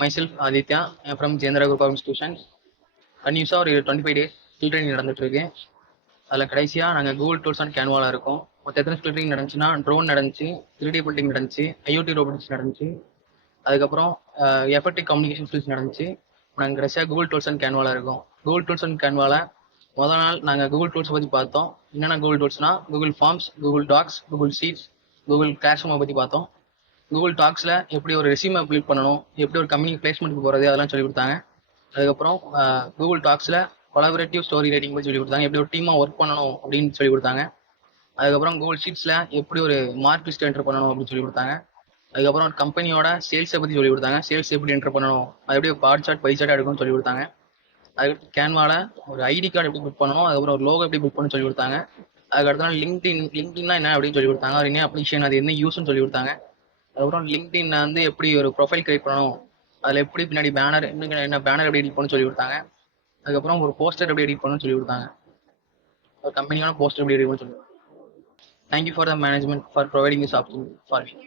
Myself Aditya, I am from Jendra Group of Institutions. கன்யூஸாக ஒரு 25 days skill training நடந்துட்டுருக்கு. அதில் கடைசியாக நாங்கள் கூகுள் டூல்ஸ் அண்ட் கேன்வாவில் இருக்கோம். மொத்த எத்தனை ஸ்கில் ட்ரைனிங் நடந்துச்சுன்னா, ட்ரோன் நடந்துச்சு, 3D பில்டிங் நடந்துச்சு, IoT ரோபோட்டிக்ஸ் நடந்துச்சு, அதுக்கப்புறம் எஃபெக்டிவ் கம்யூனிகேஷன் ஸ்கில்ஸ் நடந்துச்சு. நாங்கள் கடைசியாக கூகுள் டூல்ஸ் அண்ட் கேன்வாவில் இருக்கோம். கூகுள் டூல்ஸ் அண்ட் கேன்வாவில் முதல் நாள் நாங்கள் கூகுள் டூல்ஸை பற்றி பார்த்தோம். என்னென்ன கூகுள் டூல்ஸ்னால் Google forms, Google docs, Google sheets, Google கிளாஸ்ரூமை பற்றி பார்த்தோம். கூகுள் டாக்ஸில் எப்படி ஒரு ரெஸ்யூமை பில்ட் பண்ணணும், எப்படி ஒரு கம்பெனி பிளேஸ்மெண்ட்டுக்கு போகிறது, அதெல்லாம் சொல்லிக் கொடுத்தாங்க. அதுக்கப்புறம் கூகுள் டாக்ஸில் கொலாபரேட்டிவ் ஸ்டோரி ரைட்டிங் பற்றி சொல்லி கொடுத்தாங்க, எப்படி ஒரு டீமாக ஒர்க் பண்ணணும் அப்படின்னு சொல்லி கொடுத்தாங்க. அதுக்கப்புறம் கூகுள் ஷீட்ஸில் எப்படி ஒரு மார்க் லிஸ்ட் என்டர் பண்ணணும் அப்படின்னு சொல்லி கொடுத்தாங்க. அதுக்கப்புறம் ஒரு கம்பெனியோட சேல்ஸை பற்றி சொல்லி கொடுத்தாங்க, சேல்ஸ் எப்படி என்டர் பண்ணணும், அது எப்படி பாட் சார்ட் பை சார்ட் எடுக்கணும்னு சொல்லி கொடுத்தாங்க. அதுக்கு கேன்வாவில் ஒரு ஐடி கார்டு எப்படி புக் பண்ணணும், அதுக்கப்புறம் ஒரு லோகோ எப்படி புக் பண்ணணும்னு சொல்லி கொடுத்தாங்க. அதுக்கடுத்த நாள் லிங்க்டின்னா என்ன அப்படின்னு சொல்லி கொடுத்தாங்க, அது என்ன அப்ளிகேஷன், அது என்ன யூஸ்ன்னு சொல்லி கொடுத்தாங்க. அதுக்கப்புறம் லிங்க்டின்ல வந்து எப்படி ஒரு ப்ரொஃபைல் கிரியேட் பண்ணணும், அதில் எப்படி பின்னாடி பேனர் என்ன பேனர் எப்படி எடிட் பண்ணணும்னு சொல்லி கொடுத்தாங்க. அதுக்கப்புறம் ஒரு போஸ்டர் எப்படி எடிட் பண்ணணும்னு சொல்லி கொடுத்தாங்க, ஒரு கம்பெனியான போஸ்டர் எப்படி எடிட் பண்ணணும்னு சொல்லி கொடுத்தாங்க. Thank you for the management for providing this opportunity for me.